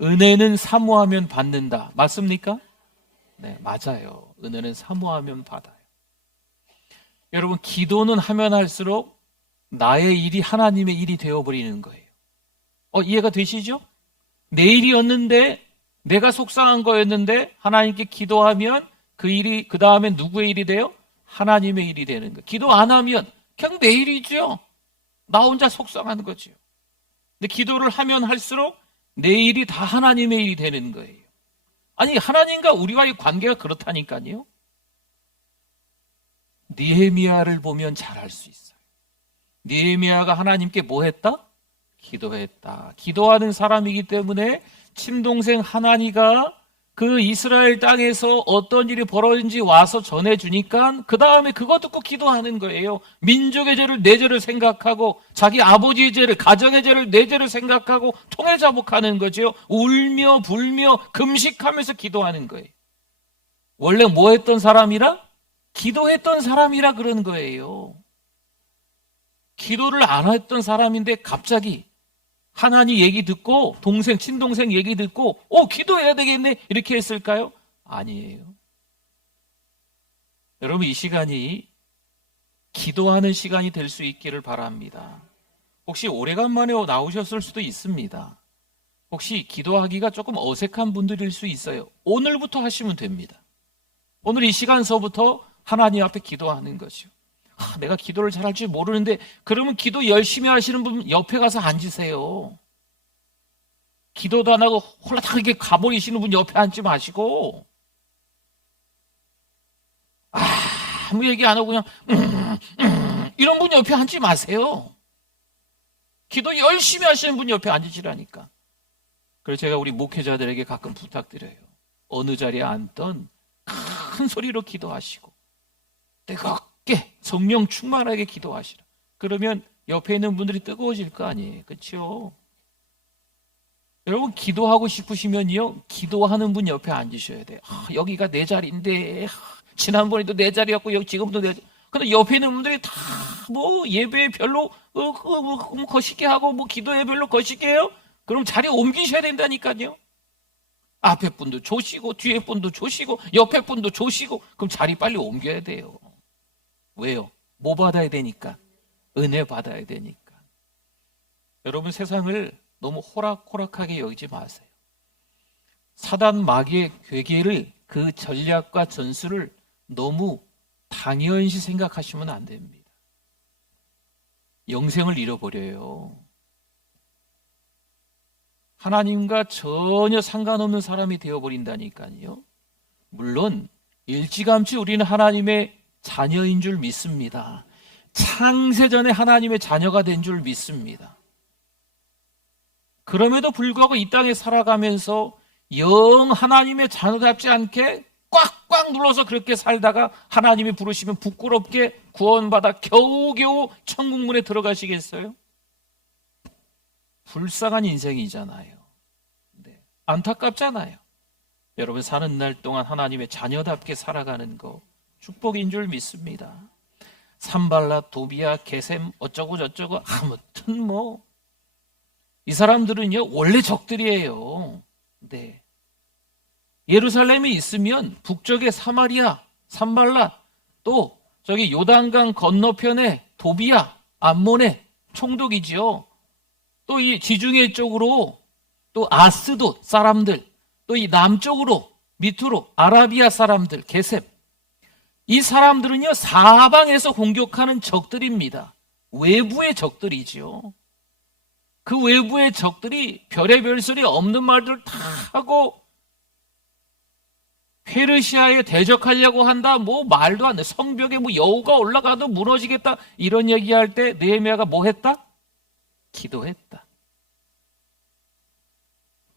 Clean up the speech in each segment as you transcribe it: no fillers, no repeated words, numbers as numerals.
은혜는 사모하면 받는다. 맞습니까? 네, 맞아요. 은혜는 사모하면 받아요. 여러분, 기도는 하면 할수록 나의 일이 하나님의 일이 되어버리는 거예요. 이해가 되시죠? 내 일이었는데, 내가 속상한 거였는데 하나님께 기도하면 그 일이 그 다음에 누구의 일이 돼요? 하나님의 일이 되는 거예요. 기도 안 하면 그냥 내 일이죠. 나 혼자 속상한 거죠. 근데 기도를 하면 할수록 내 일이 다 하나님의 일이 되는 거예요. 아니, 하나님과 우리와의 관계가 그렇다니까요. 느헤미야를 보면 잘 알 수 있어요. 느헤미야가 하나님께 뭐 했다? 기도했다. 기도하는 사람이기 때문에 친동생 하나니가 그 이스라엘 땅에서 어떤 일이 벌어진지 와서 전해주니까 그 다음에 그거 듣고 기도하는 거예요. 민족의 죄를, 내 죄를 생각하고 자기 아버지의 죄를, 가정의 죄를, 내 죄를 생각하고 통회자복하는 거죠. 울며 불며 금식하면서 기도하는 거예요. 원래 뭐 했던 사람이라? 기도했던 사람이라 그런 거예요. 기도를 안 했던 사람인데 갑자기 하나님 얘기 듣고 동생, 친동생 얘기 듣고 기도해야 되겠네 이렇게 했을까요? 아니에요. 여러분, 이 시간이 기도하는 시간이 될 수 있기를 바랍니다. 혹시 오래간만에 나오셨을 수도 있습니다. 혹시 기도하기가 조금 어색한 분들일 수 있어요. 오늘부터 하시면 됩니다. 오늘 이 시간서부터 하나님 앞에 기도하는 거죠. 내가 기도를 잘할 줄 모르는데, 그러면 기도 열심히 하시는 분 옆에 가서 앉으세요. 기도도 안 하고 홀라당하게 가버리시는 분 옆에 앉지 마시고, 아무 얘기 안 하고 그냥 이런 분 옆에 앉지 마세요. 기도 열심히 하시는 분 옆에 앉으시라니까. 그래서 제가 우리 목회자들에게 가끔 부탁드려요. 어느 자리에 앉던 큰 소리로 기도하시고 뜨겁게 성령 충만하게 기도하시라. 그러면 옆에 있는 분들이 뜨거워질 거 아니에요. 그렇죠? 여러분, 기도하고 싶으시면요, 기도하는 분 옆에 앉으셔야 돼요. 여기가 내 자리인데, 지난번에도 내 자리였고 지금도 내 자리. 근데 옆에 있는 분들이 다 뭐 예배 별로 거시게 하고 뭐 기도에 별로 거시게 해요? 그럼 자리 옮기셔야 된다니까요. 앞에 분도 조시고 뒤에 분도 조시고 옆에 분도 조시고, 그럼 자리 빨리 옮겨야 돼요. 왜요? 뭐 받아야 되니까? 은혜 받아야 되니까. 여러분, 세상을 너무 호락호락하게 여기지 마세요. 사단 마귀의 괴계를, 그 전략과 전술을 너무 당연시 생각하시면 안 됩니다. 영생을 잃어버려요. 하나님과 전혀 상관없는 사람이 되어버린다니까요. 물론 일찌감치 우리는 하나님의 자녀인 줄 믿습니다. 창세전에 하나님의 자녀가 된 줄 믿습니다. 그럼에도 불구하고 이 땅에 살아가면서 영 하나님의 자녀답지 않게 꽉꽉 눌러서 그렇게 살다가 하나님이 부르시면 부끄럽게 구원받아 겨우겨우 천국문에 들어가시겠어요? 불쌍한 인생이잖아요. 네. 안타깝잖아요. 여러분, 사는 날 동안 하나님의 자녀답게 살아가는 거 축복인 줄 믿습니다. 산발랏, 도비야, 게셈 어쩌고 저쩌고 아무튼 이 사람들은요 원래 적들이에요. 네. 예루살렘에 있으면 북쪽에 사마리아, 산발랏, 또 저기 요단강 건너편에 도비야, 암몬의 총독이지요. 또 이 지중해 쪽으로 또 아스돗 사람들, 또 이 남쪽으로 밑으로 아라비아 사람들, 게셈. 이 사람들은요 사방에서 공격하는 적들입니다. 외부의 적들이지요. 그 외부의 적들이 별의별 소리 없는 말들을 다 하고 페르시아에 대적하려고 한다. 말도 안 돼. 성벽에 여우가 올라가도 무너지겠다. 이런 얘기할 때 느헤미야가 뭐 했다? 기도했다.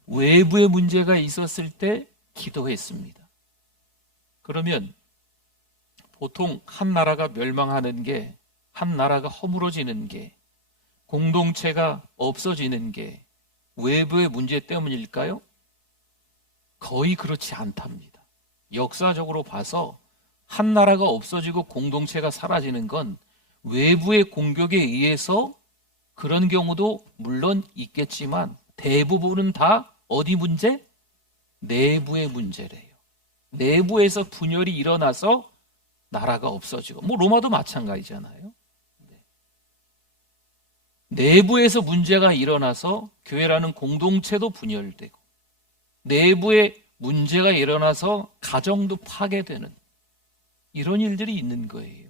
외부의 문제가 있었을 때 기도했습니다. 그러면 보통 한 나라가 멸망하는 게, 한 나라가 허물어지는 게, 공동체가 없어지는 게 외부의 문제 때문일까요? 거의 그렇지 않답니다. 역사적으로 봐서 한 나라가 없어지고 공동체가 사라지는 건 외부의 공격에 의해서 그런 경우도 물론 있겠지만 대부분은 다 어디 문제? 내부의 문제래요. 내부에서 분열이 일어나서 나라가 없어지고, 뭐 로마도 마찬가지잖아요. 내부에서 문제가 일어나서 교회라는 공동체도 분열되고, 내부에 문제가 일어나서 가정도 파괴되는 이런 일들이 있는 거예요.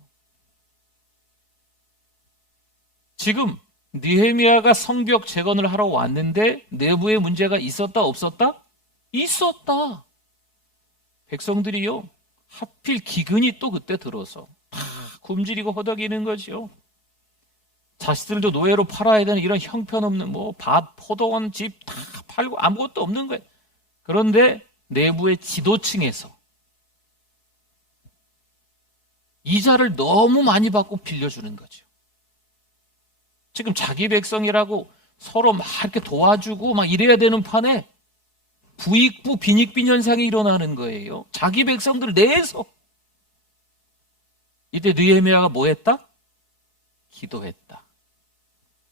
지금 느헤미야가 성벽 재건을 하러 왔는데 내부에 문제가 있었다 없었다? 있었다. 백성들이요, 하필 기근이 또 그때 들어서 다 굶주리고 허덕이는 거죠. 자식들도 노예로 팔아야 되는 이런 형편없는 뭐 밭, 포도원, 집 다 팔고 아무것도 없는 거예요. 그런데 내부의 지도층에서 이자를 너무 많이 받고 빌려주는 거죠. 지금 자기 백성이라고 서로 막 이렇게 도와주고 막 이래야 되는 판에 부익부 빈익빈 현상이 일어나는 거예요. 자기 백성들 내에서. 이때 느헤미야가 뭐 했다? 기도했다.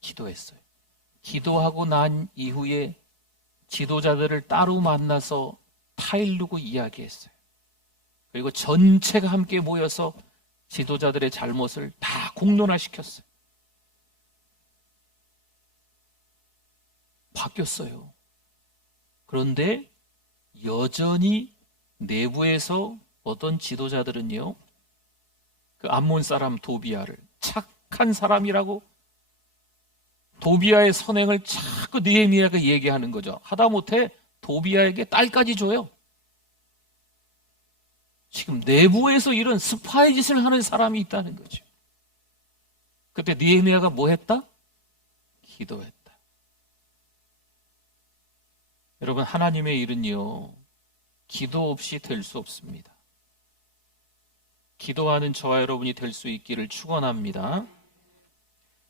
기도했어요. 기도하고 난 이후에 지도자들을 따로 만나서 타일르고 이야기했어요. 그리고 전체가 함께 모여서 지도자들의 잘못을 다 공론화시켰어요. 바뀌었어요. 그런데 여전히 내부에서 어떤 지도자들은요, 그 암몬 사람 도비야를 착한 사람이라고 도비야의 선행을 자꾸 느헤미야가 얘기하는 거죠. 하다못해 도비야에게 딸까지 줘요. 지금 내부에서 이런 스파이 짓을 하는 사람이 있다는 거죠. 그때 느헤미야가 뭐 했다? 기도했다. 여러분, 하나님의 일은요, 기도 없이 될 수 없습니다. 기도하는 저와 여러분이 될 수 있기를 축원합니다.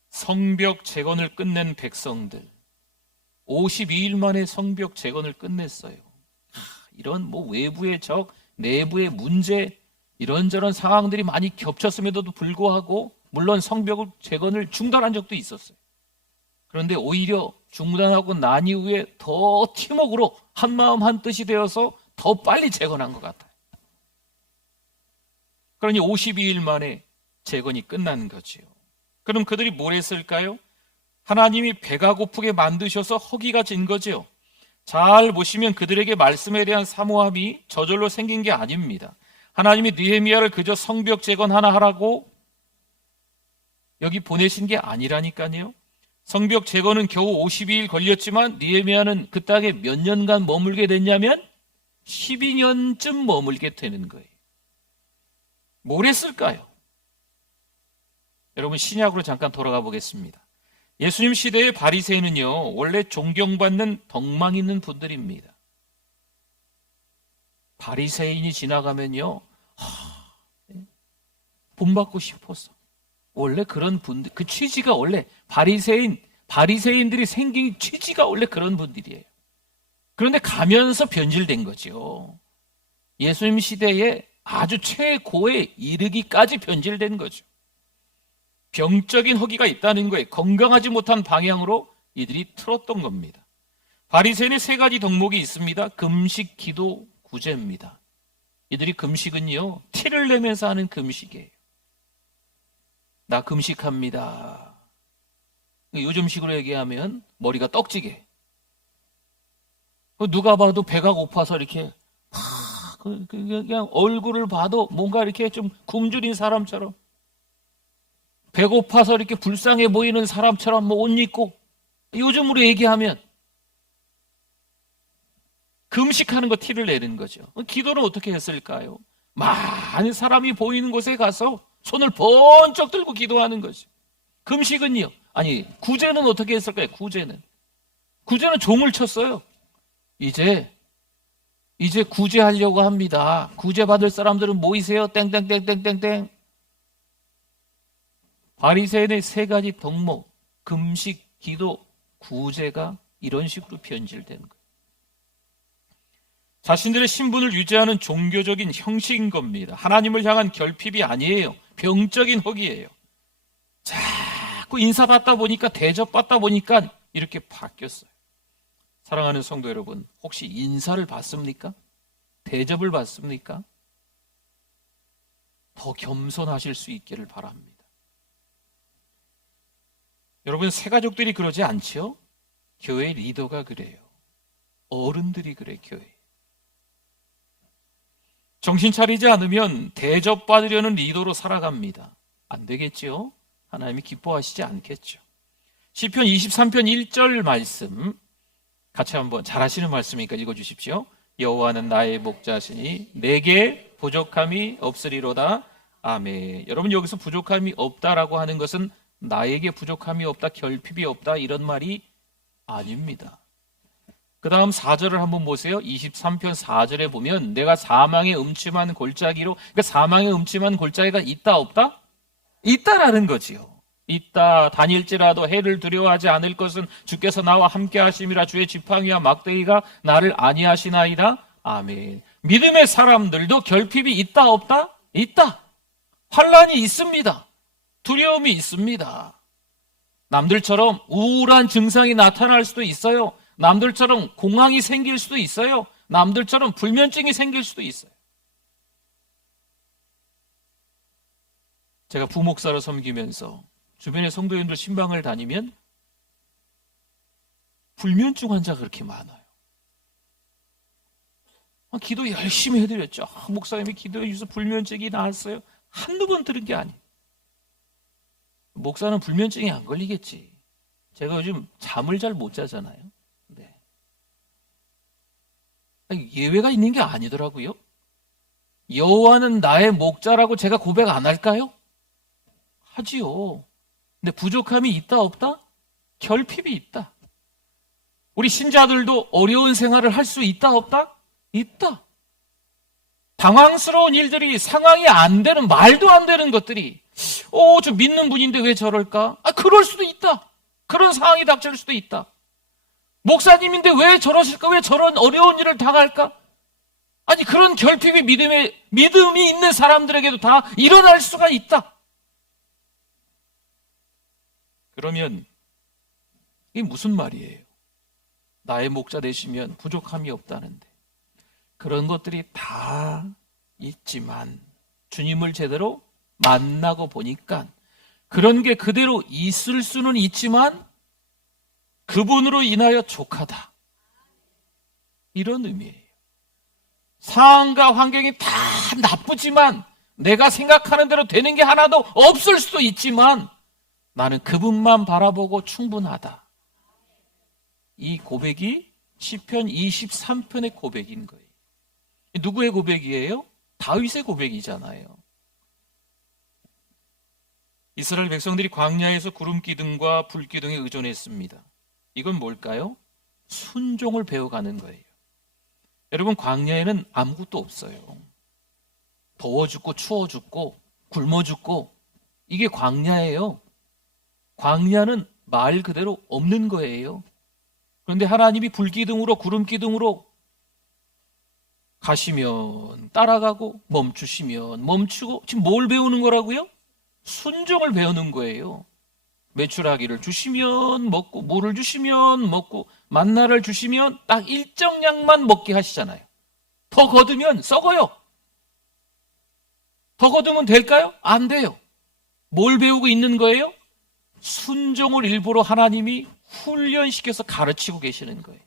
성벽 재건을 끝낸 백성들, 52일 만에 성벽 재건을 끝냈어요. 이런 뭐 외부의 적, 내부의 문제, 이런저런 상황들이 많이 겹쳤음에도 불구하고 물론 성벽 재건을 중단한 적도 있었어요. 그런데 오히려 중단하고 난 이후에 더 팀워크로 한마음 한뜻이 되어서 더 빨리 재건한 것 같아요. 그러니 52일 만에 재건이 끝난 거지요. 그럼 그들이 뭘 했을까요? 하나님이 배가 고프게 만드셔서 허기가 진 거죠. 잘 보시면 그들에게 말씀에 대한 사모함이 저절로 생긴 게 아닙니다. 하나님이 느헤미야를 그저 성벽 재건 하나 하라고 여기 보내신 게 아니라니까요. 성벽 재건은 겨우 52일 걸렸지만 느헤미야는 그 땅에 몇 년간 머물게 됐냐면 12년쯤 머물게 되는 거예요. 뭘 했을까요? 여러분, 신약으로 잠깐 돌아가 보겠습니다. 예수님 시대의 바리새인은요, 원래 존경받는 덕망 있는 분들입니다. 바리새인이 지나가면요, 본받고 싶었어. 원래 그런 분들, 그 취지가 원래 바리새인들이 생긴 취지가 원래 그런 분들이에요. 그런데 가면서 변질된 거죠. 예수님 시대에 아주 최고에 이르기까지 변질된 거죠. 병적인 허기가 있다는 거에 건강하지 못한 방향으로 이들이 틀었던 겁니다. 바리새인의 세 가지 덕목이 있습니다. 금식, 기도, 구제입니다. 이들이 금식은요, 티를 내면서 하는 금식이에요. 나 금식합니다. 요즘식으로 얘기하면 머리가 떡지게. 누가 봐도 배가 고파서 이렇게 그냥 얼굴을 봐도 뭔가 이렇게 좀 굶주린 사람처럼, 배고파서 이렇게 불쌍해 보이는 사람처럼 뭐 옷 입고, 요즘으로 얘기하면 금식하는 거 티를 내는 거죠. 기도는 어떻게 했을까요? 많은 사람이 보이는 곳에 가서 손을 번쩍 들고 기도하는 거죠. 금식은요? 아니, 구제는 어떻게 했을까요? 구제는 종을 쳤어요. 이제 구제하려고 합니다. 구제 받을 사람들은 모이세요. 땡땡땡땡땡땡. 바리새인의 세 가지 덕목, 금식, 기도, 구제가 이런 식으로 변질된 거예요. 자신들의 신분을 유지하는 종교적인 형식인 겁니다. 하나님을 향한 결핍이 아니에요. 병적인 허기예요. 자꾸 인사받다 보니까, 대접받다 보니까 이렇게 바뀌었어요. 사랑하는 성도 여러분, 혹시 인사를 받습니까? 대접을 받습니까? 더 겸손하실 수 있기를 바랍니다. 여러분, 새가족들이 그러지 않죠? 교회 리더가 그래요. 어른들이 그래, 교회. 정신 차리지 않으면 대접받으려는 리더로 살아갑니다. 안 되겠죠? 하나님이 기뻐하시지 않겠죠. 시편 23편 1절 말씀 같이 한번 잘하시는 말씀이니까 읽어주십시오. 여호와는 나의 목자시니 내게 부족함이 없으리로다. 아멘. 여러분, 여기서 부족함이 없다라고 하는 것은 나에게 부족함이 없다, 결핍이 없다 이런 말이 아닙니다. 그 다음 4절을 한번 보세요. 23편 4절에 보면 내가 사망의 음침한 골짜기로, 그러니까 사망의 음침한 골짜기가 있다 없다? 있다라는 거지요. 있다. 다닐지라도 해를 두려워하지 않을 것은 주께서 나와 함께 하심이라. 주의 지팡이와 막대기가 나를 안위하시나이다. 아멘. 믿음의 사람들도 결핍이 있다 없다? 있다. 환난이 있습니다. 두려움이 있습니다. 남들처럼 우울한 증상이 나타날 수도 있어요. 남들처럼 공황이 생길 수도 있어요. 남들처럼 불면증이 생길 수도 있어요. 제가 부목사로 섬기면서 주변의 성도님들 신방을 다니면 불면증 환자가 그렇게 많아요. 기도 열심히 해드렸죠. 목사님이 기도해 주셔서 불면증이 나았어요. 한두 번 들은 게 아니에요. 목사는 불면증이 안 걸리겠지. 제가 요즘 잠을 잘 못 자잖아요. 네. 예외가 있는 게 아니더라고요. 여호와는 나의 목자라고 제가 고백 안 할까요? 하지요. 근데 부족함이 있다 없다? 결핍이 있다. 우리 신자들도 어려운 생활을 할 수 있다 없다? 있다. 당황스러운 일들이, 상황이 안 되는, 말도 안 되는 것들이, 저 믿는 분인데 왜 저럴까? 그럴 수도 있다. 그런 상황이 닥칠 수도 있다. 목사님인데 왜 저러실까? 왜 저런 어려운 일을 당할까? 아니, 그런 결핍이 믿음이 있는 사람들에게도 다 일어날 수가 있다. 그러면 이게 무슨 말이에요? 나의 목자 되시면 부족함이 없다는데, 그런 것들이 다 있지만 주님을 제대로 만나고 보니까 그런 게 그대로 있을 수는 있지만 그분으로 인하여 족하다, 이런 의미예요. 상황과 환경이 다 나쁘지만, 내가 생각하는 대로 되는 게 하나도 없을 수도 있지만 나는 그분만 바라보고 충분하다. 이 고백이 시편 23편의 고백인 거예요. 누구의 고백이에요? 다윗의 고백이잖아요. 이스라엘 백성들이 광야에서 구름기둥과 불기둥에 의존했습니다. 이건 뭘까요? 순종을 배워가는 거예요. 여러분, 광야에는 아무것도 없어요. 더워 죽고 추워 죽고 굶어 죽고, 이게 광야예요. 광야는 말 그대로 없는 거예요. 그런데 하나님이 불기둥으로, 구름기둥으로 가시면 따라가고 멈추시면 멈추고, 지금 뭘 배우는 거라고요? 순종을 배우는 거예요. 메추라기를 주시면 먹고, 물을 주시면 먹고, 만나를 주시면 딱 일정량만 먹게 하시잖아요. 더 거두면 썩어요. 더 거두면 될까요? 안 돼요. 뭘 배우고 있는 거예요? 순종을 일부러 하나님이 훈련시켜서 가르치고 계시는 거예요.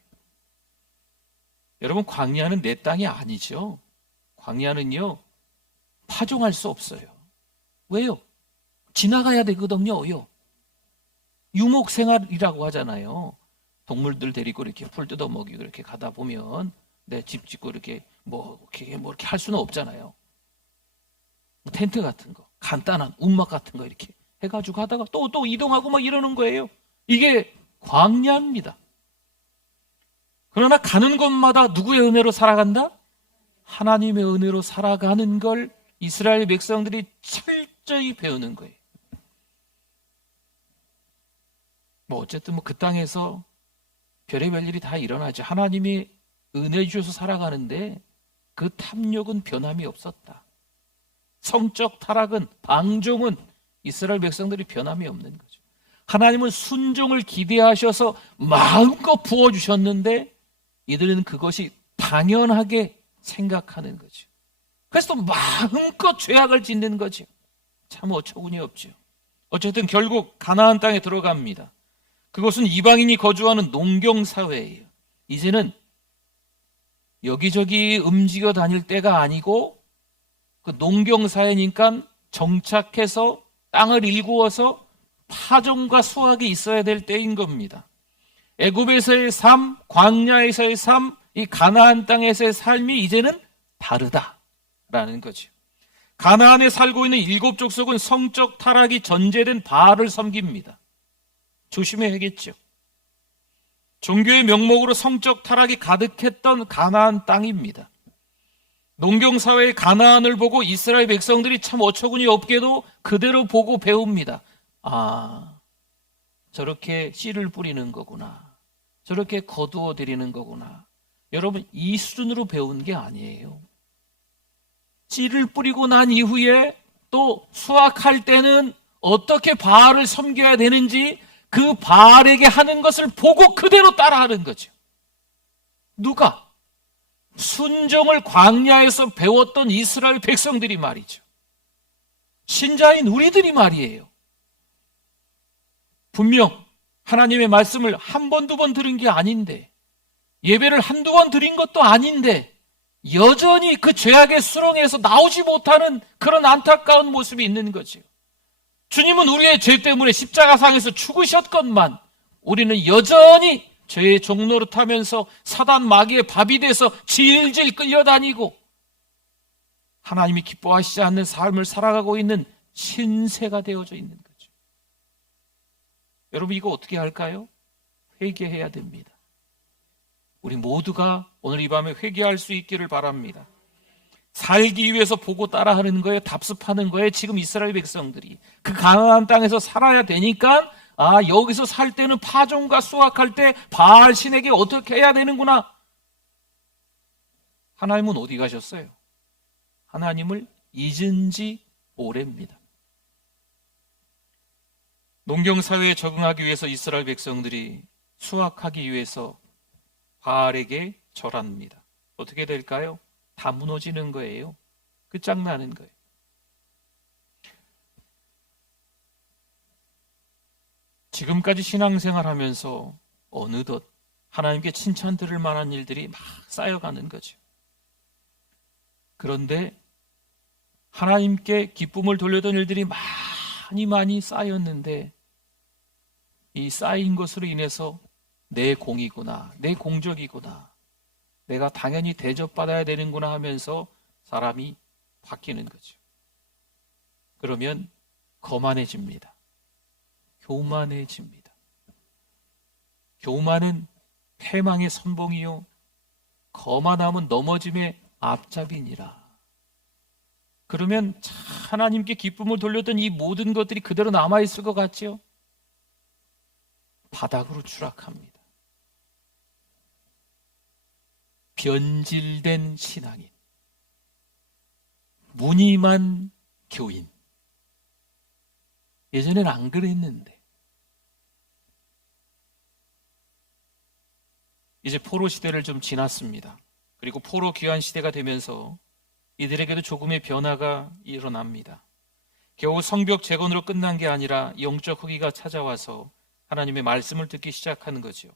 여러분, 광야는 내 땅이 아니죠. 광야는요, 파종할 수 없어요. 왜요? 지나가야 되거든요. 유목생활이라고 하잖아요. 동물들 데리고 이렇게 풀 뜯어 먹이고 이렇게 가다 보면, 내 집 짓고 이렇게 이렇게 할 수는 없잖아요. 텐트 같은 거, 간단한 움막 같은 거 이렇게 해가지고 하다가 또 이동하고 막 이러는 거예요. 이게 광야입니다. 그러나 가는 곳마다 누구의 은혜로 살아간다? 하나님의 은혜로 살아가는 걸 이스라엘 백성들이 철저히 배우는 거예요. 어쨌든 그 땅에서 별의별 일이 다 일어나죠. 하나님이 은혜 주셔서 살아가는데 그 탐욕은 변함이 없었다. 성적 타락은, 방종은 이스라엘 백성들이 변함이 없는 거죠. 하나님은 순종을 기대하셔서 마음껏 부어주셨는데 이들은 그것이 당연하게 생각하는 거죠. 그래서 또 마음껏 죄악을 짓는 거죠. 참 어처구니 없죠. 어쨌든 결국 가나안 땅에 들어갑니다. 그것은 이방인이 거주하는 농경사회예요. 이제는 여기저기 움직여 다닐 때가 아니고 그 농경사회니까 정착해서 땅을 일구어서 파종과 수확이 있어야 될 때인 겁니다. 애굽에서의 삶, 광야에서의 삶, 이 가나안 땅에서의 삶이 이제는 다르다라는 거죠. 가나안에 살고 있는 7 족속은 성적 타락이 전제된 바알을 섬깁니다. 조심해야겠죠. 종교의 명목으로 성적 타락이 가득했던 가나안 땅입니다. 농경사회의 가나안을 보고 이스라엘 백성들이 참 어처구니 없게도 그대로 보고 배웁니다. 아, 저렇게 씨를 뿌리는 거구나. 저렇게 거두어 들이는 거구나. 여러분, 이 수준으로 배운 게 아니에요. 씨를 뿌리고 난 이후에 또 수확할 때는 어떻게 바알을 섬겨야 되는지 그 바알에게 하는 것을 보고 그대로 따라하는 거죠. 누가? 순종을 광야에서 배웠던 이스라엘 백성들이 말이죠. 신자인 우리들이 말이에요. 분명 하나님의 말씀을 한 번, 두 번 들은 게 아닌데, 예배를 한두 번 드린 것도 아닌데 여전히 그 죄악의 수렁에서 나오지 못하는 그런 안타까운 모습이 있는 거죠. 주님은 우리의 죄 때문에 십자가상에서 죽으셨건만 우리는 여전히 죄의 종노릇하면서 사단 마귀의 밥이 돼서 질질 끌려다니고 하나님이 기뻐하시지 않는 삶을 살아가고 있는 신세가 되어져 있는 거죠. 여러분, 이거 어떻게 할까요? 회개해야 됩니다. 우리 모두가 오늘 이 밤에 회개할 수 있기를 바랍니다. 살기 위해서 보고 따라하는 거에 답습하는 거에 지금 이스라엘 백성들이 그 가나안 땅에서 살아야 되니까 여기서 살 때는 파종과 수확할 때 바알 신에게 어떻게 해야 되는구나. 하나님은 어디 가셨어요? 하나님을 잊은 지 오래입니다. 농경사회에 적응하기 위해서 이스라엘 백성들이 수확하기 위해서 바알에게 절합니다. 어떻게 될까요? 다 무너지는 거예요. 끝장나는 거예요. 지금까지 신앙생활하면서 어느덧 하나님께 칭찬 들을 만한 일들이 막 쌓여가는 거죠. 그런데 하나님께 기쁨을 돌려던 일들이 많이 쌓였는데 이 쌓인 것으로 인해서 내 공이구나, 내 공적이구나, 내가 당연히 대접받아야 되는구나 하면서 사람이 바뀌는 거죠. 그러면 거만해집니다. 교만해집니다. 교만은 패망의 선봉이요 거만함은 넘어짐의 앞잡이니라. 그러면 하나님께 기쁨을 돌렸던 이 모든 것들이 그대로 남아있을 것 같죠? 바닥으로 추락합니다. 변질된 신앙인, 무늬만 교인. 예전엔 안 그랬는데 이제 포로 시대를 좀 지났습니다. 그리고 포로 귀환 시대가 되면서 이들에게도 조금의 변화가 일어납니다. 겨우 성벽 재건으로 끝난 게 아니라 영적 후기가 찾아와서 하나님의 말씀을 듣기 시작하는 거죠.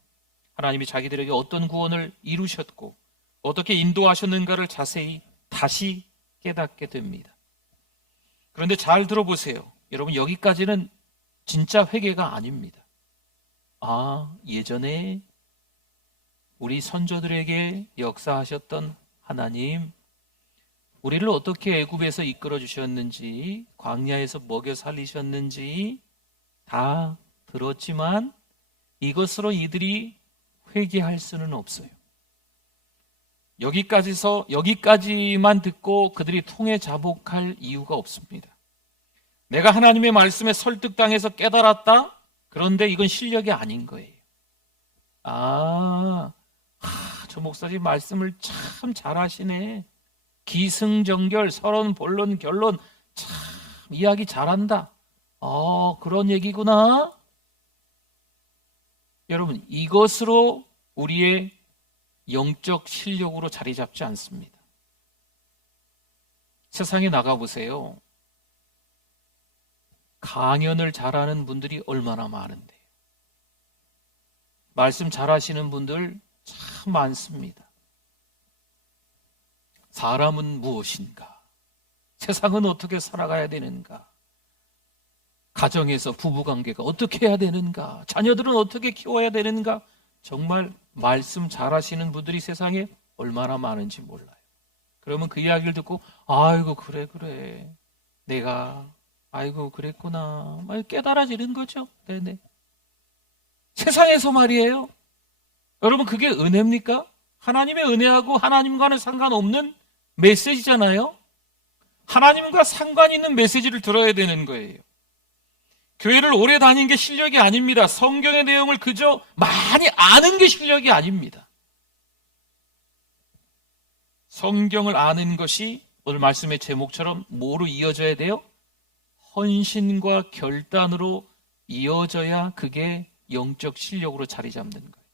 하나님이 자기들에게 어떤 구원을 이루셨고 어떻게 인도하셨는가를 자세히 다시 깨닫게 됩니다. 그런데 잘 들어보세요. 여러분, 여기까지는 진짜 회개가 아닙니다. 예전에 우리 선조들에게 역사하셨던 하나님, 우리를 어떻게 애굽에서 이끌어 주셨는지, 광야에서 먹여 살리셨는지 다 들었지만 이것으로 이들이 회개할 수는 없어요. 여기까지만 듣고 그들이 통해 자복할 이유가 없습니다. 내가 하나님의 말씀에 설득당해서 깨달았다? 그런데 이건 실력이 아닌 거예요. 저 목사님 말씀을 참 잘하시네. 기승전결, 서론, 본론, 결론 참 이야기 잘한다. 그런 얘기구나. 여러분, 이것으로 우리의 영적 실력으로 자리 잡지 않습니다. 세상에 나가보세요. 강연을 잘하는 분들이 얼마나 많은데요. 말씀 잘하시는 분들 참 많습니다. 사람은 무엇인가? 세상은 어떻게 살아가야 되는가? 가정에서 부부관계가 어떻게 해야 되는가? 자녀들은 어떻게 키워야 되는가? 정말 말씀 잘하시는 분들이 세상에 얼마나 많은지 몰라요. 그러면 그 이야기를 듣고 아이고 그래 내가 아이고 그랬구나 깨달아지는 거죠. 네네. 세상에서 말이에요. 여러분, 그게 은혜입니까? 하나님의 은혜하고 하나님과는 상관없는 메시지잖아요. 하나님과 상관 있는 메시지를 들어야 되는 거예요. 교회를 오래 다닌 게 실력이 아닙니다. 성경의 내용을 그저 많이 아는 게 실력이 아닙니다. 성경을 아는 것이 오늘 말씀의 제목처럼 뭐로 이어져야 돼요? 헌신과 결단으로 이어져야 그게 영적 실력으로 자리 잡는 거예요.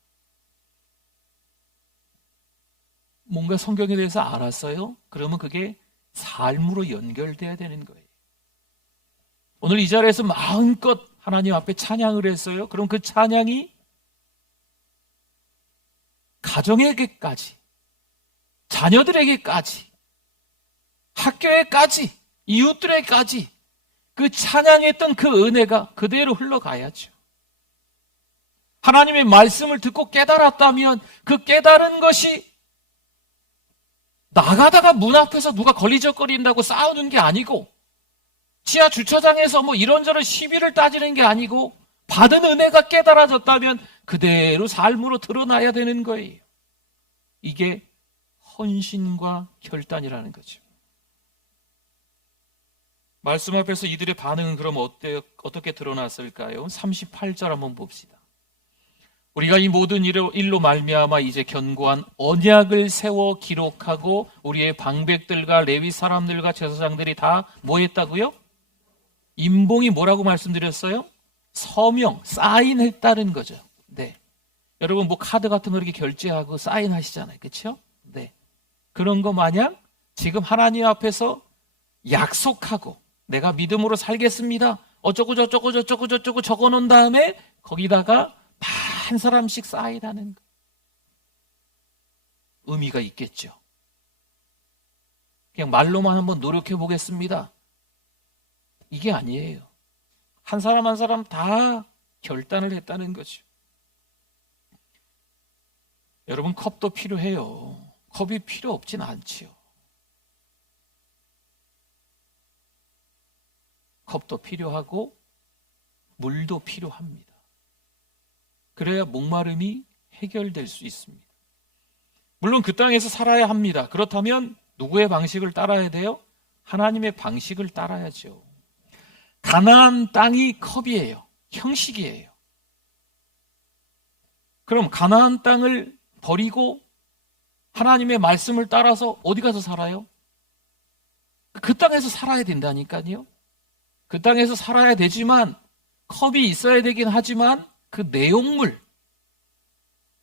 뭔가 성경에 대해서 알았어요? 그러면 그게 삶으로 연결돼야 되는 거예요. 오늘 이 자리에서 마음껏 하나님 앞에 찬양을 했어요. 그럼 그 찬양이 가정에게까지, 자녀들에게까지, 학교에까지, 이웃들에게까지 그 찬양했던 그 은혜가 그대로 흘러가야죠. 하나님의 말씀을 듣고 깨달았다면 그 깨달은 것이 나가다가 문 앞에서 누가 걸리적거린다고 싸우는 게 아니고, 지하 주차장에서 이런저런 시비를 따지는 게 아니고, 받은 은혜가 깨달아졌다면 그대로 삶으로 드러나야 되는 거예요. 이게 헌신과 결단이라는 거죠. 말씀 앞에서 이들의 반응은 그럼 어떻게 드러났을까요? 38절 한번 봅시다. 우리가 이 모든 일로 말미암아 이제 견고한 언약을 세워 기록하고 우리의 방백들과 레위 사람들과 제사장들이 다 뭐 했다고요? 임봉이 뭐라고 말씀드렸어요? 서명, 사인했다는 거죠. 네. 여러분 카드 같은 거 이렇게 결제하고 사인하시잖아요. 그렇죠? 네. 그런 거 마냥 지금 하나님 앞에서 약속하고 내가 믿음으로 살겠습니다. 어쩌고 저쩌고 적어 놓은 다음에 거기다가 한 사람씩 사인하는 거. 의미가 있겠죠. 그냥 말로만 한번 노력해 보겠습니다. 이게 아니에요. 한 사람 한 사람 다 결단을 했다는 거죠. 여러분, 컵도 필요해요. 컵이 필요 없진 않지요. 컵도 필요하고 물도 필요합니다. 그래야 목마름이 해결될 수 있습니다. 물론 그 땅에서 살아야 합니다. 그렇다면 누구의 방식을 따라야 돼요? 하나님의 방식을 따라야죠. 가나안 땅이 컵이에요. 형식이에요. 그럼 가나안 땅을 버리고 하나님의 말씀을 따라서 어디 가서 살아요? 그 땅에서 살아야 된다니까요. 그 땅에서 살아야 되지만 컵이 있어야 되긴 하지만 그 내용물,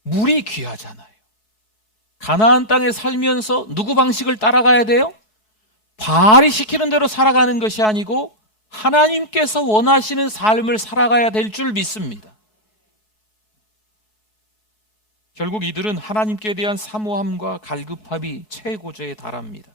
물이 귀하잖아요. 가나안 땅에 살면서 누구 방식을 따라가야 돼요? 바알이 시키는 대로 살아가는 것이 아니고 하나님께서 원하시는 삶을 살아가야 될 줄 믿습니다. 결국 이들은 하나님께 대한 사모함과 갈급함이 최고조에 달합니다.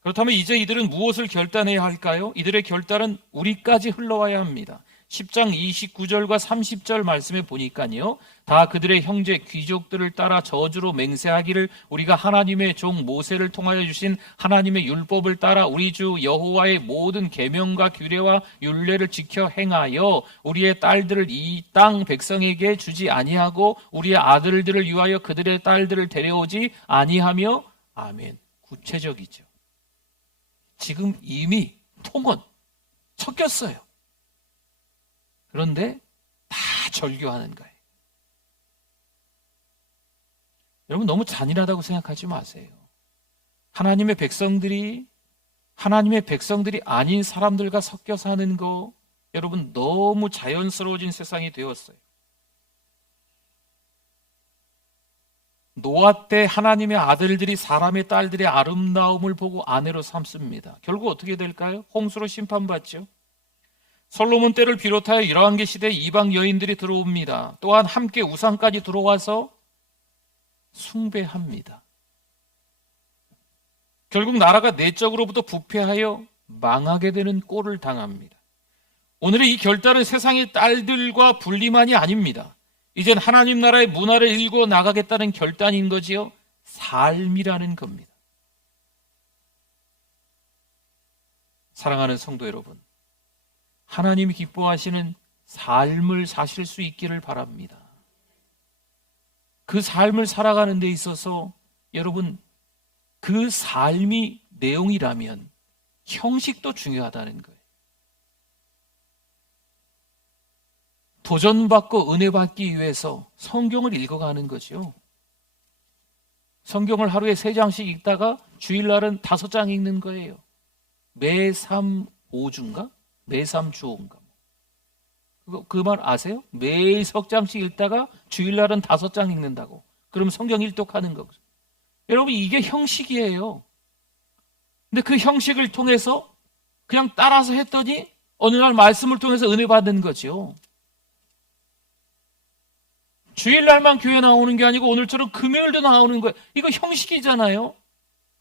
그렇다면 이제 이들은 무엇을 결단해야 할까요? 이들의 결단은 우리까지 흘러와야 합니다. 10장 29절과 30절 말씀에 보니까요, 다 그들의 형제 귀족들을 따라 저주로 맹세하기를 우리가 하나님의 종 모세를 통하여 주신 하나님의 율법을 따라 우리 주 여호와의 모든 계명과 규례와 율례를 지켜 행하여 우리의 딸들을 이 땅 백성에게 주지 아니하고 우리의 아들들을 위하여 그들의 딸들을 데려오지 아니하며. 아멘. 구체적이죠. 지금 이미 통원 섞였어요. 그런데 다 절교하는 거예요. 여러분, 너무 잔인하다고 생각하지 마세요. 하나님의 백성들이 아닌 사람들과 섞여 사는 거, 여러분, 너무 자연스러워진 세상이 되었어요. 노아 때 하나님의 아들들이 사람의 딸들의 아름다움을 보고 아내로 삼습니다. 결국 어떻게 될까요? 홍수로 심판받죠. 솔로몬 때를 비롯하여 열왕기 시대에 이방 여인들이 들어옵니다. 또한 함께 우상까지 들어와서 숭배합니다. 결국 나라가 내적으로부터 부패하여 망하게 되는 꼴을 당합니다. 오늘의 이 결단은 세상의 딸들과 분리만이 아닙니다. 이젠 하나님 나라의 문화를 일궈 나가겠다는 결단인 거지요. 삶이라는 겁니다. 사랑하는 성도 여러분, 하나님이 기뻐하시는 삶을 사실 수 있기를 바랍니다. 그 삶을 살아가는 데 있어서 여러분, 그 삶이 내용이라면 형식도 중요하다는 거예요. 도전받고 은혜 받기 위해서 성경을 읽어가는 거죠. 성경을 하루에 3장씩 읽다가 주일날은 5장 읽는 거예요. 매3 5주인가? 매3 주호인가? 그 말 아세요? 매일 석 장씩 읽다가 주일날은 5장 읽는다고. 그럼 성경 일독하는 거죠. 여러분, 이게 형식이에요. 근데 그 형식을 통해서 그냥 따라서 했더니 어느 날 말씀을 통해서 은혜 받는 거죠. 주일날만 교회 나오는 게 아니고 오늘처럼 금요일도 나오는 거예요. 이거 형식이잖아요.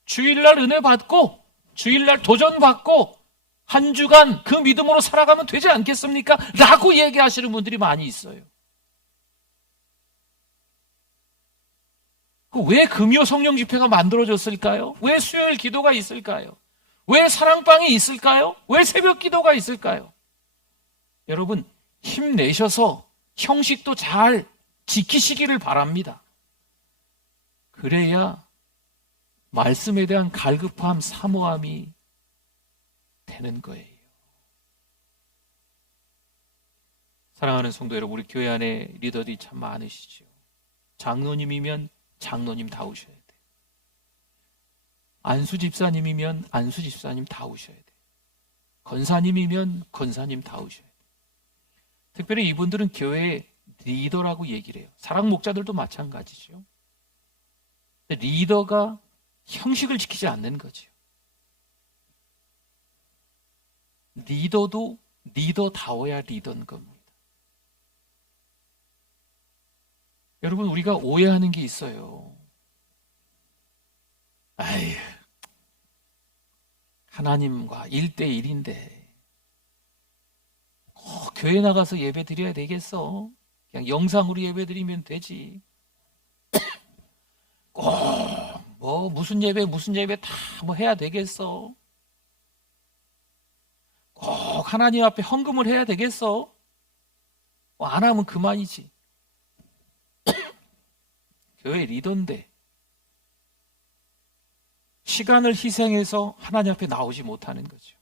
주일날 은혜 받고 주일날 도전받고 한 주간 그 믿음으로 살아가면 되지 않겠습니까? 라고 얘기하시는 분들이 많이 있어요. 왜 금요 성령 집회가 만들어졌을까요? 왜 수요일 기도가 있을까요? 왜 사랑방이 있을까요? 왜 새벽 기도가 있을까요? 여러분, 힘내셔서 형식도 잘 지키시기를 바랍니다. 그래야 말씀에 대한 갈급함, 사모함이 되는 거예요. 사랑하는 성도 여러분, 우리 교회 안에 리더들이 참 많으시죠. 장로님이면 장로님다우셔야 돼요. 안수 집사님이면 안수 집사님 다우셔야 돼요. 권사님이면 권사님 다우셔야 돼요. 특별히 이분들은 교회의 리더라고 얘기를 해요. 사랑 목자들도 마찬가지죠. 리더가 형식을 지키지 않는 거죠. 리더도 리더다워야 리더인 겁니다. 여러분, 우리가 오해하는 게 있어요. 아휴, 하나님과 1대1인데 교회 나가서 예배 드려야 되겠어? 그냥 영상으로 예배 드리면 되지. 꼭 무슨 예배 다 뭐 해야 되겠어? 꼭 하나님 앞에 헌금을 해야 되겠어? 안 하면 그만이지. 교회 리더인데 시간을 희생해서 하나님 앞에 나오지 못하는 거죠.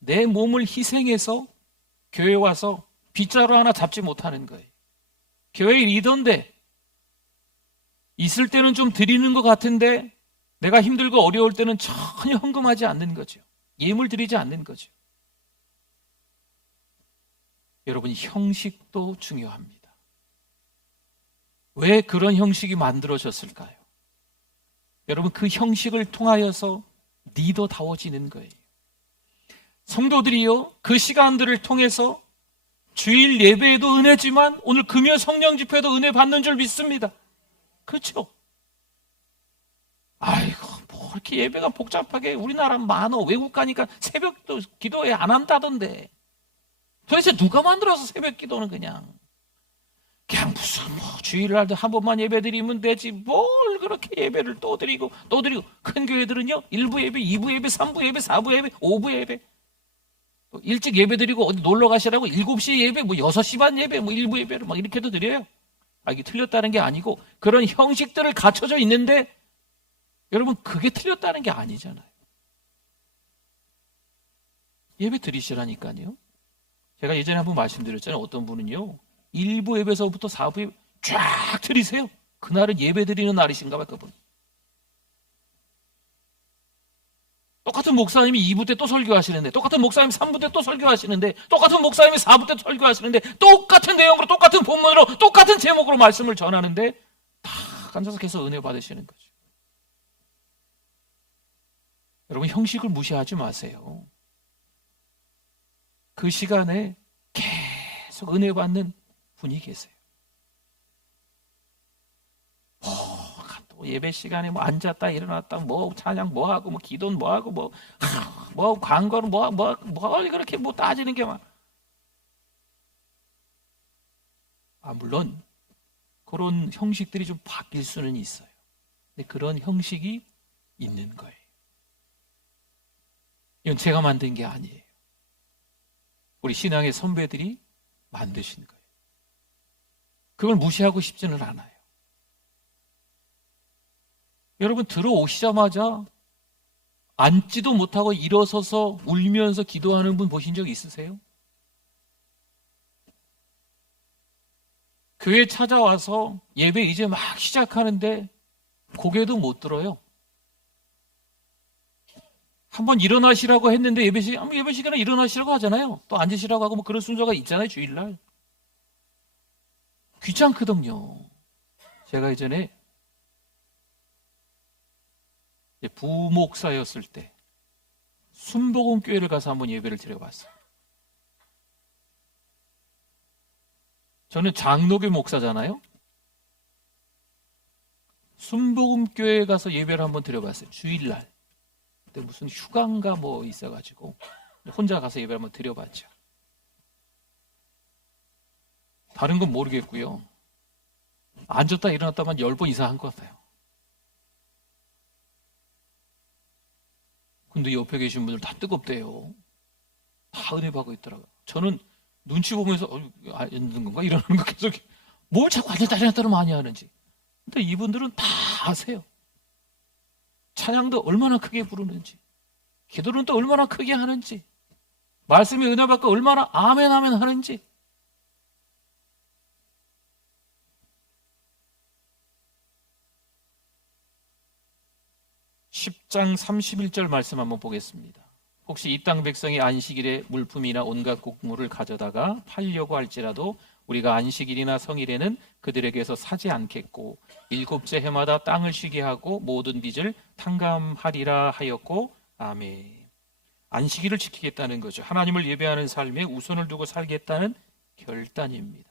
내 몸을 희생해서 교회 와서 빗자루 하나 잡지 못하는 거예요. 교회 리더인데 있을 때는 좀 드리는 것 같은데 내가 힘들고 어려울 때는 전혀 헌금하지 않는 거죠. 예물 드리지 않는 거죠. 여러분, 형식도 중요합니다. 왜 그런 형식이 만들어졌을까요? 여러분, 그 형식을 통하여서 리더다워지는 거예요. 성도들이요, 그 시간들을 통해서 주일 예배에도 은혜지만 오늘 금요 성령 집회도 은혜 받는 줄 믿습니다. 그렇죠? 아이고, 뭐 이렇게 예배가 복잡하게 우리나라 많어. 외국 가니까 새벽도 기도회 안 한다던데. 도대체 누가 만들어서 새벽 기도는 그냥 무슨 주일날도 한 번만 예배 드리면 되지 뭘 그렇게 예배를 또 드리고 큰 교회들은요 1부 예배, 2부 예배, 3부 예배, 4부 예배, 5부 예배 일찍 예배 드리고 어디 놀러 가시라고 7시 예배, 6시 반 예배, 1부 예배를 막 이렇게도 드려요. 이게 틀렸다는 게 아니고 그런 형식들을 갖춰져 있는데 여러분, 그게 틀렸다는 게 아니잖아요. 예배 드리시라니까요. 제가 예전에 한번 말씀드렸잖아요. 어떤 분은요 1부 예배서부터 4부 예배 쫙 드리세요. 그날은 예배 드리는 날이신가 봐요. 그분 똑같은 목사님이 2부 때 또 설교하시는데, 똑같은 목사님이 3부 때 또 설교하시는데, 똑같은 목사님이 4부 때 설교하시는데, 똑같은 내용으로, 똑같은 본문으로, 똑같은 제목으로 말씀을 전하는데 다 앉아서 계속 은혜 받으시는 거죠. 여러분, 형식을 무시하지 마세요. 그 시간에 계속 은혜 받는 분이 계세요. 또 예배 시간에 뭐 앉았다 일어났다 뭐 찬양 뭐 하고 뭐 기도는 뭐 하고 뭐 광고는 뭐 그렇게 뭐 따지는 게 막. 물론 그런 형식들이 좀 바뀔 수는 있어요. 근데 그런 형식이 있는 거예요. 이건 제가 만든 게 아니에요. 우리 신앙의 선배들이 만드신 거예요. 그걸 무시하고 싶지는 않아요. 여러분, 들어오시자마자 앉지도 못하고 일어서서 울면서 기도하는 분 보신 적 있으세요? 교회 찾아와서 예배 이제 막 시작하는데 고개도 못 들어요. 한번 일어나시라고 했는데 예배 시간에 일어나시라고 하잖아요. 또 앉으시라고 하고 뭐 그런 순서가 있잖아요, 주일날. 귀찮거든요. 제가 예전에 부목사였을 때 순복음교회를 가서 한번 예배를 드려봤어요. 저는 장로교 목사잖아요. 순복음교회에 가서 예배를 한번 드려봤어요. 주일날. 그때 무슨 휴가인가 뭐 있어가지고 혼자 가서 예배를 한번 드려봤죠. 다른 건 모르겠고요. 앉았다 일어났다만 10번 이상 한 것 같아요. 근데 옆에 계신 분들 다 뜨겁대요. 다 은혜 받고 있더라고요. 저는 눈치 보면서 앉는 건가? 이러는 거 계속 뭘 자꾸 앉았다 일어났다를 많이 하는지. 근데 이분들은 다 아세요. 찬양도 얼마나 크게 부르는지, 기도는 또 얼마나 크게 하는지, 말씀에 은혜 받고 얼마나 아멘 아멘 하는지. (10장 31절) 말씀 한번 보겠습니다. 혹시 이 땅 백성이 안식일에 물품이나 온갖 곡물을 가져다가 팔려고 할지라도 우리가 안식일이나 성일에는 그들에게서 사지 않겠고 일곱째 해마다 땅을 쉬게 하고 모든 빚을 탕감하리라 하였고. 아멘. 안식일을 지키겠다는 거죠. 하나님을 예배하는 삶에 우선을 두고 살겠다는 결단입니다.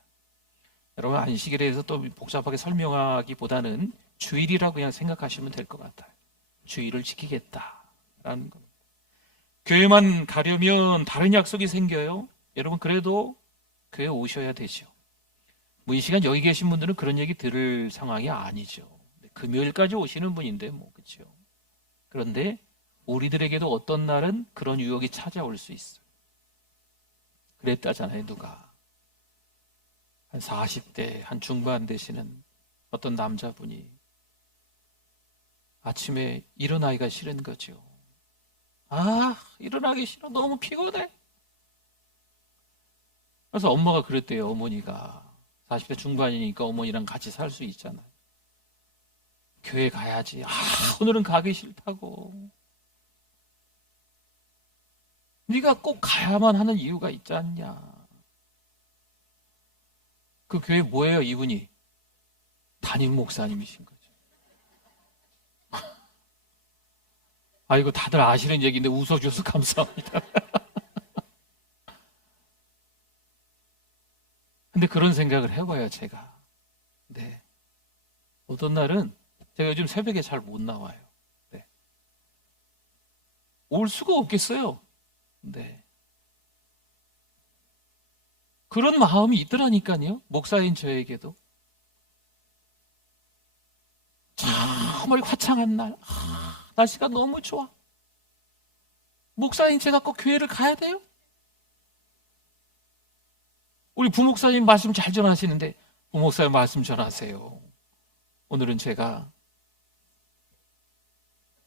여러분, 안식일에 대해서 또 복잡하게 설명하기보다는 주일이라고 그냥 생각하시면 될 것 같아요. 주일을 지키겠다라는 겁니다. 교회만 가려면 다른 약속이 생겨요. 여러분, 그래도 교회 오셔야 되죠. 뭐 이 시간 여기 계신 분들은 그런 얘기 들을 상황이 아니죠. 금요일까지 오시는 분인데 뭐, 그렇죠. 그런데 우리들에게도 어떤 날은 그런 유혹이 찾아올 수 있어요. 그랬다잖아요, 누가. 한 40대, 한 중반 되시는 어떤 남자분이 아침에 일어나기가 싫은 거죠. 일어나기 싫어. 너무 피곤해. 그래서 엄마가 그랬대요. 어머니가 40대 중반이니까 어머니랑 같이 살 수 있잖아요. 교회 가야지. 오늘은 가기 싫다고. 네가 꼭 가야만 하는 이유가 있지 않냐. 그 교회 뭐예요, 이분이? 담임 목사님이신 거죠. 이거 다들 아시는 얘기인데 웃어줘서 감사합니다. 근데 그런 생각을 해봐요, 제가. 네. 어떤 날은 제가 요즘 새벽에 잘 못 나와요. 네. 올 수가 없겠어요. 네. 그런 마음이 있더라니까요. 목사인 저에게도. 정말 화창한 날. 날씨가 너무 좋아. 목사인 제가 꼭 교회를 가야 돼요? 우리 부목사님 말씀 잘 전하시는데 부목사님 말씀 전하세요. 오늘은 제가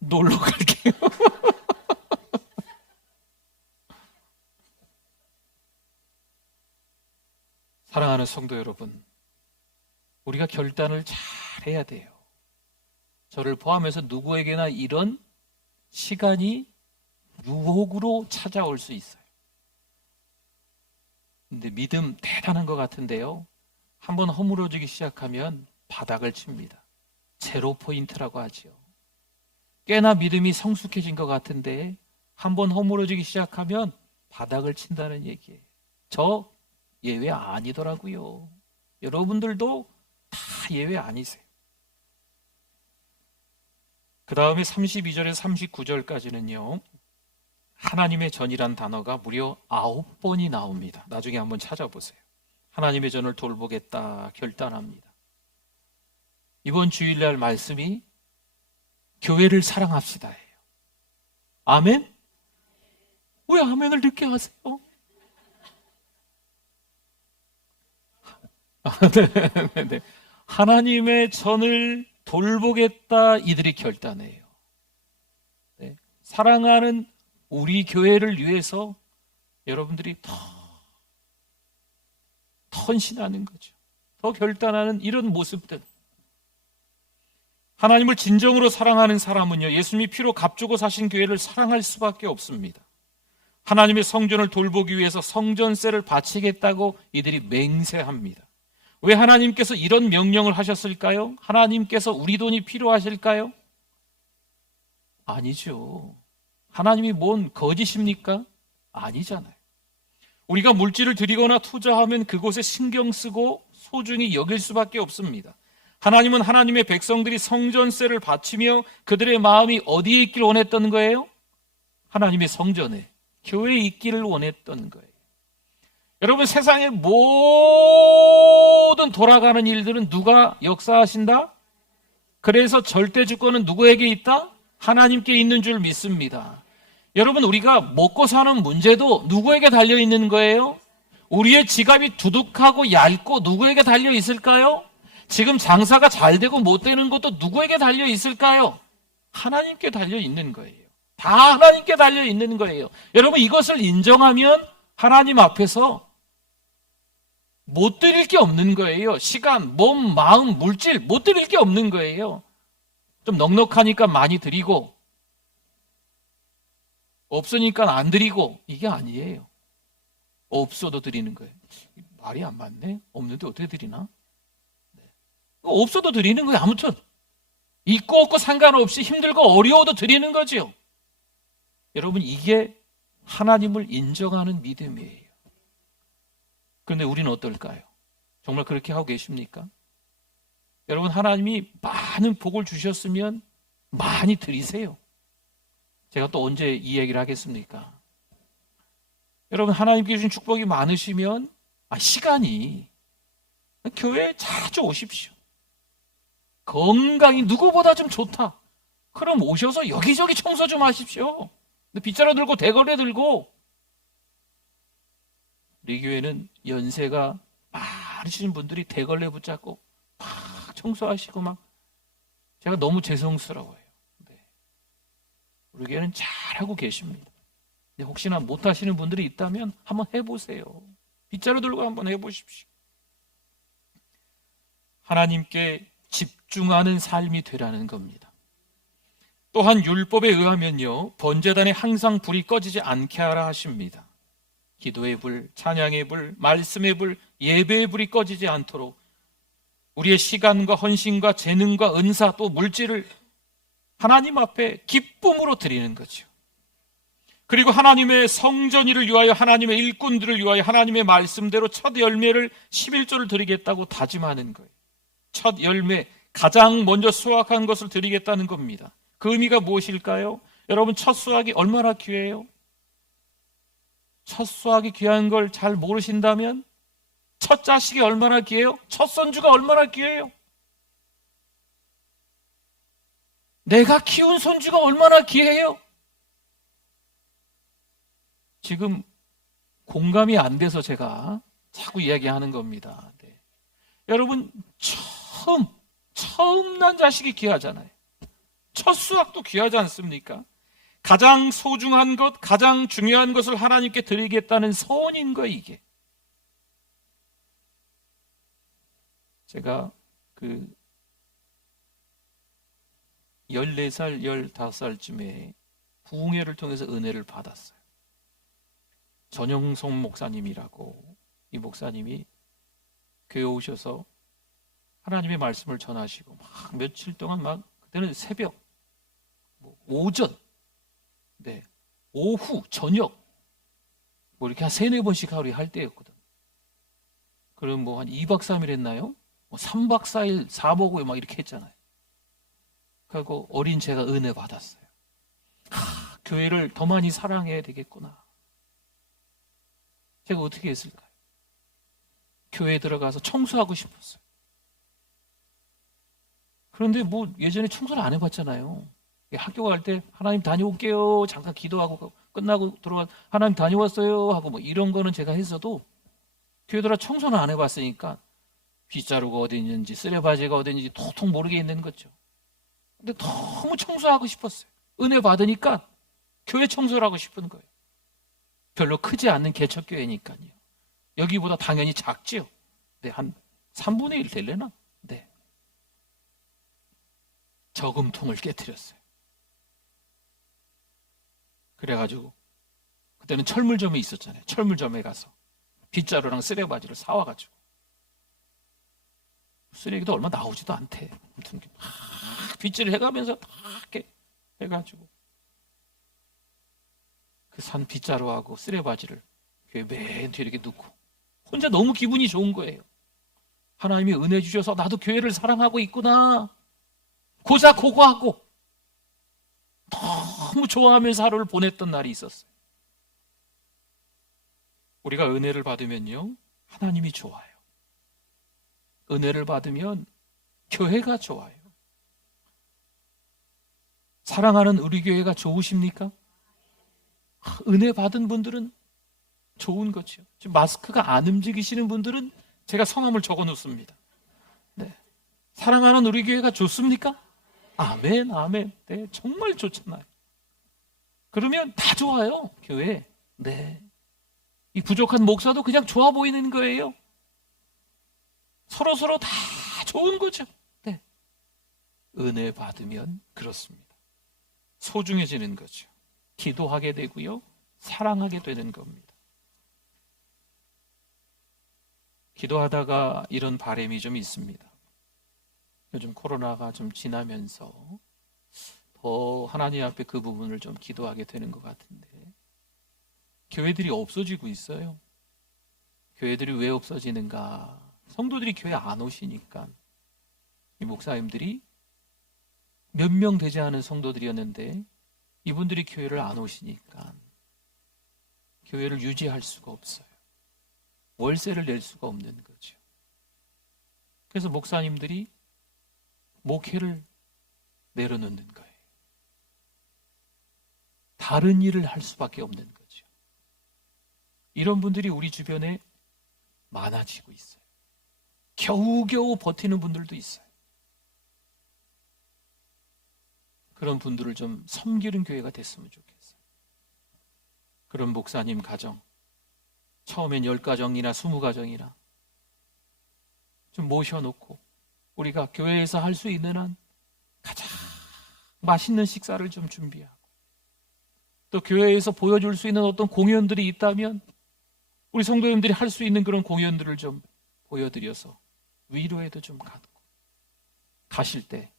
놀러 갈게요. 사랑하는 성도 여러분, 우리가 결단을 잘 해야 돼요. 저를 포함해서 누구에게나 이런 시간이 유혹으로 찾아올 수 있어요. 근데 믿음 대단한 것 같은데요. 한번 허물어지기 시작하면 바닥을 칩니다. 제로 포인트라고 하지요. 꽤나 믿음이 성숙해진 것 같은데 한번 허물어지기 시작하면 바닥을 친다는 얘기예요. 저 예외 아니더라고요. 여러분들도 다 예외 아니세요. 그 다음에 32절에서 39절까지는요. 하나님의 전이란 단어가 무려 9번이 나옵니다. 나중에 한번 찾아보세요. 하나님의 전을 돌보겠다 결단합니다. 이번 주일날 말씀이 교회를 사랑합시다예요. 아멘? 왜 아멘을 늦게 하세요? 네. 하나님의 전을 돌보겠다 이들이 결단해요. 네. 사랑하는 우리 교회를 위해서 여러분들이 더 헌신하는 거죠. 더 결단하는 이런 모습들. 하나님을 진정으로 사랑하는 사람은요, 예수님이 피로 값주고 사신 교회를 사랑할 수밖에 없습니다. 하나님의 성전을 돌보기 위해서 성전세를 바치겠다고 이들이 맹세합니다. 왜 하나님께서 이런 명령을 하셨을까요? 하나님께서 우리 돈이 필요하실까요? 아니죠. 하나님이 뭔 거짓입니까? 아니잖아요. 우리가 물질을 드리거나 투자하면 그곳에 신경 쓰고 소중히 여길 수밖에 없습니다. 하나님은 하나님의 백성들이 성전세를 바치며 그들의 마음이 어디에 있기를 원했던 거예요? 하나님의 성전에, 교회에 있기를 원했던 거예요. 여러분, 세상의 모든 돌아가는 일들은 누가 역사하신다? 그래서 절대 주권은 누구에게 있다? 하나님께 있는 줄 믿습니다. 여러분, 우리가 먹고 사는 문제도 누구에게 달려 있는 거예요? 우리의 지갑이 두둑하고 얇고 누구에게 달려 있을까요? 지금 장사가 잘 되고 못 되는 것도 누구에게 달려 있을까요? 하나님께 달려 있는 거예요. 다 하나님께 달려 있는 거예요. 여러분, 이것을 인정하면 하나님 앞에서 못 드릴 게 없는 거예요. 시간, 몸, 마음, 물질 못 드릴 게 없는 거예요. 좀 넉넉하니까 많이 드리고 없으니까 안 드리고, 이게 아니에요. 없어도 드리는 거예요. 말이 안 맞네. 없는데 어떻게 드리나? 없어도 드리는 거예요. 아무튼 있고 없고 상관없이 힘들고 어려워도 드리는 거죠. 여러분, 이게 하나님을 인정하는 믿음이에요. 그런데 우리는 어떨까요? 정말 그렇게 하고 계십니까? 여러분, 하나님이 많은 복을 주셨으면 많이 드리세요. 제가 또 언제 이 얘기를 하겠습니까? 여러분, 하나님께 주신 축복이 많으시면 시간이 교회에 자주 오십시오. 건강이 누구보다 좀 좋다. 그럼 오셔서 여기저기 청소 좀 하십시오. 빗자루 들고 대걸레 들고. 우리 교회는 연세가 많으신 분들이 대걸레 붙잡고 막 청소하시고 막, 제가 너무 죄송스러워요. 네. 우리 교회는 잘하고 계십니다. 혹시나 못하시는 분들이 있다면 한번 해보세요. 빗자루 들고 한번 해보십시오. 하나님께 집중하는 삶이 되라는 겁니다. 또한 율법에 의하면요, 번제단에 항상 불이 꺼지지 않게 하라 하십니다. 기도의 불, 찬양의 불, 말씀의 불, 예배의 불이 꺼지지 않도록 우리의 시간과 헌신과 재능과 은사, 또 물질을 하나님 앞에 기쁨으로 드리는 거죠. 그리고 하나님의 성전일을 위하여, 하나님의 일꾼들을 위하여 하나님의 말씀대로 첫 열매를 11조를 드리겠다고 다짐하는 거예요. 첫 열매, 가장 먼저 수확한 것을 드리겠다는 겁니다. 그 의미가 무엇일까요? 여러분, 첫 수확이 얼마나 귀해요? 첫 수확이 귀한 걸 잘 모르신다면 첫 자식이 얼마나 귀해요? 첫 손주가 얼마나 귀해요? 내가 키운 손주가 얼마나 귀해요? 지금 공감이 안 돼서 제가 자꾸 이야기하는 겁니다. 네. 여러분, 처음 난 자식이 귀하잖아요. 첫 수확도 귀하지 않습니까? 가장 소중한 것, 가장 중요한 것을 하나님께 드리겠다는 서원인 거예요, 이게. 제가 14살, 15살쯤에 부흥회를 통해서 은혜를 받았어요. 전영송 목사님이라고, 이 목사님이 교회 오셔서 하나님의 말씀을 전하시고 막 며칠 동안 막 그때는 새벽, 오전, 네, 오후, 저녁 뭐 이렇게 한 3-4번씩 하루에 할 때였거든. 그럼 뭐 한 2박 3일 했나요? 뭐 3박 4일 4박 5일 막 이렇게 했잖아요. 그리고 어린 제가 은혜 받았어요. 교회를 더 많이 사랑해야 되겠구나. 제가 어떻게 했을까요? 교회에 들어가서 청소하고 싶었어요. 그런데 뭐 예전에 청소를 안 해봤잖아요. 학교 갈 때 하나님 다녀올게요. 잠깐 기도하고 끝나고 들어가 하나님 다녀왔어요 하고 뭐 이런 거는 제가 했어도 교회 들어 청소는 안 해봤으니까 빗자루가 어디 있는지 쓰레바지가 어디 있는지 도통 모르게 있는 거죠. 근데 너무 청소하고 싶었어요. 은혜 받으니까 교회 청소를 하고 싶은 거예요. 별로 크지 않는 개척교회니까요. 여기보다 당연히 작지요. 네, 한 3분의 1 될래나? 네. 저금통을 깨트렸어요. 그래가지고 그때는 철물점에 있었잖아요. 철물점에 가서 빗자루랑 쓰레바지를 사와가지고 쓰레기도 얼마 나오지도 않대. 아무튼 막 빗질 해가면서 막 이렇게 해가지고 그 산 빗자루하고 쓰레바지를 교회 맨 뒤에 이렇게 놓고 혼자 너무 기분이 좋은 거예요. 하나님이 은혜 주셔서 나도 교회를 사랑하고 있구나. 고고하고 너무 좋아하면서 하루를 보냈던 날이 있었어요. 우리가 은혜를 받으면요, 하나님이 좋아요. 은혜를 받으면 교회가 좋아요. 사랑하는 우리 교회가 좋으십니까? 은혜 받은 분들은 좋은 거죠. 지금 마스크가 안 움직이시는 분들은 제가 성함을 적어 놓습니다. 네. 사랑하는 우리 교회가 좋습니까? 아멘, 아멘. 네, 정말 좋잖아요. 그러면 다 좋아요, 교회. 네. 이 부족한 목사도 그냥 좋아 보이는 거예요. 서로 다 좋은 거죠. 네. 은혜 받으면 그렇습니다. 소중해지는 거죠. 기도하게 되고요, 사랑하게 되는 겁니다. 기도하다가 이런 바람이 좀 있습니다. 요즘 코로나가 좀 지나면서 더 하나님 앞에 그 부분을 좀 기도하게 되는 것 같은데, 교회들이 없어지고 있어요. 교회들이 왜 없어지는가? 성도들이 교회 안 오시니까. 이 목사님들이 몇 명 되지 않은 성도들이었는데 이분들이 교회를 안 오시니까 교회를 유지할 수가 없어요. 월세를 낼 수가 없는 거죠. 그래서 목사님들이 목회를 내려놓는 거예요. 다른 일을 할 수밖에 없는 거죠. 이런 분들이 우리 주변에 많아지고 있어요. 겨우겨우 버티는 분들도 있어요. 그런 분들을 좀 섬기는 교회가 됐으면 좋겠어요. 그런 목사님 가정, 처음엔 10가정이나 20가정이나 좀 모셔놓고 우리가 교회에서 할 수 있는 한 가장 맛있는 식사를 좀 준비하고, 또 교회에서 보여줄 수 있는 어떤 공연들이 있다면 우리 성도님들이 할 수 있는 그런 공연들을 좀 보여드려서 위로에도 좀 갖고, 가실 때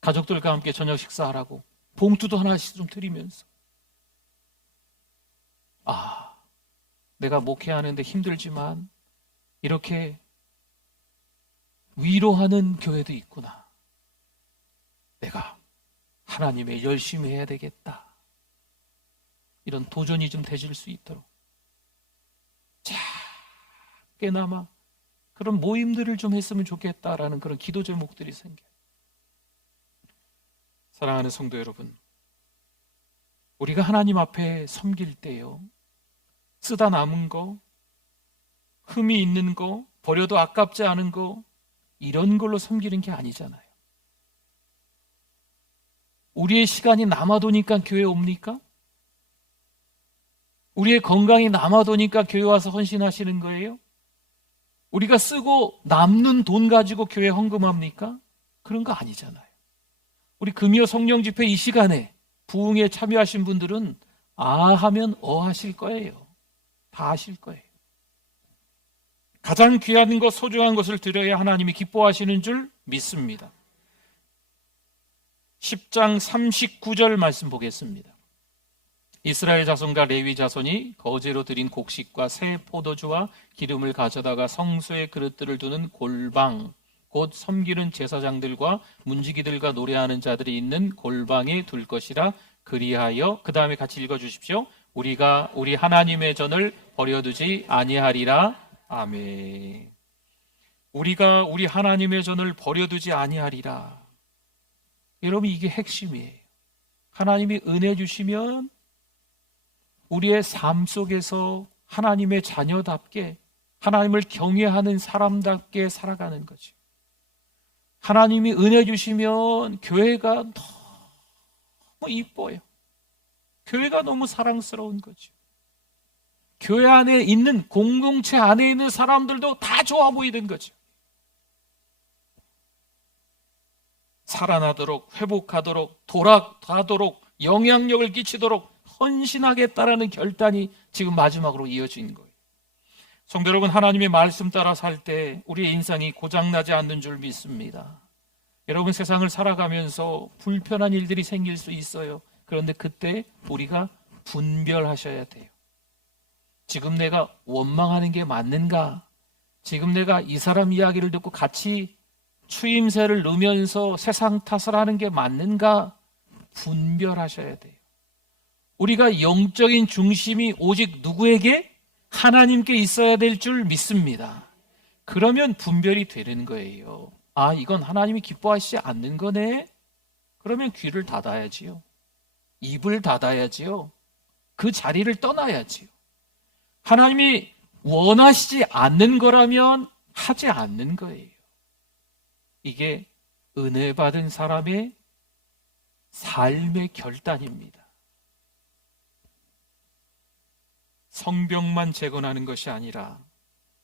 가족들과 함께 저녁 식사하라고 봉투도 하나씩 좀 드리면서, 내가 목회하는데 힘들지만 이렇게 위로하는 교회도 있구나. 내가 하나님의 열심히 해야 되겠다. 이런 도전이 좀 되질 수 있도록 작게나마 그런 모임들을 좀 했으면 좋겠다라는 그런 기도 제목들이 생겨요. 사랑하는 성도 여러분, 우리가 하나님 앞에 섬길 때요, 쓰다 남은 거, 흠이 있는 거, 버려도 아깝지 않은 거, 이런 걸로 섬기는 게 아니잖아요. 우리의 시간이 남아도니까 교회 옵니까? 우리의 건강이 남아도니까 교회 와서 헌신하시는 거예요? 우리가 쓰고 남는 돈 가지고 교회 헌금합니까? 그런 거 아니잖아요. 우리 금요 성령 집회 이 시간에 부흥에 참여하신 분들은 하면 하실 거예요. 다 하실 거예요. 가장 귀한 것, 소중한 것을 드려야 하나님이 기뻐하시는 줄 믿습니다. 10장 39절 말씀 보겠습니다. 이스라엘 자손과 레위 자손이 거제로 드린 곡식과 새 포도주와 기름을 가져다가 성소의 그릇들을 두는 골방, 곧 섬기는 제사장들과 문지기들과 노래하는 자들이 있는 골방에 둘 것이라. 그리하여, 그 다음에 같이 읽어주십시오. 우리가 우리 하나님의 전을 버려두지 아니하리라. 아멘. 우리가 우리 하나님의 전을 버려두지 아니하리라. 여러분, 이게 핵심이에요. 하나님이 은혜 주시면 우리의 삶 속에서 하나님의 자녀답게, 하나님을 경외하는 사람답게 살아가는 거죠. 하나님이 은혜 주시면 교회가 너무 이뻐요. 교회가 너무 사랑스러운 거죠. 교회 안에 있는, 공동체 안에 있는 사람들도 다 좋아 보이는 거죠. 살아나도록, 회복하도록, 돌아가도록, 영향력을 끼치도록 헌신하겠다라는 결단이 지금 마지막으로 이어진 거예요. 성도 여러분, 하나님의 말씀 따라 살 때 우리의 인생이 고장나지 않는 줄 믿습니다. 여러분, 세상을 살아가면서 불편한 일들이 생길 수 있어요. 그런데 그때 우리가 분별하셔야 돼요. 지금 내가 원망하는 게 맞는가? 지금 내가 이 사람 이야기를 듣고 같이 추임새를 넣으면서 세상 탓을 하는 게 맞는가? 분별하셔야 돼요. 우리가 영적인 중심이 오직 누구에게? 하나님께 있어야 될 줄 믿습니다. 그러면 분별이 되는 거예요. 아, 이건 하나님이 기뻐하시지 않는 거네? 그러면 귀를 닫아야지요. 입을 닫아야지요. 그 자리를 떠나야지요. 하나님이 원하시지 않는 거라면 하지 않는 거예요. 이게 은혜 받은 사람의 삶의 결단입니다. 성벽만 재건하는 것이 아니라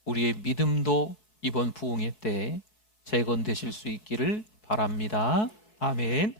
우리의 믿음도 이번 부흥회 때 재건되실 수 있기를 바랍니다. 아멘.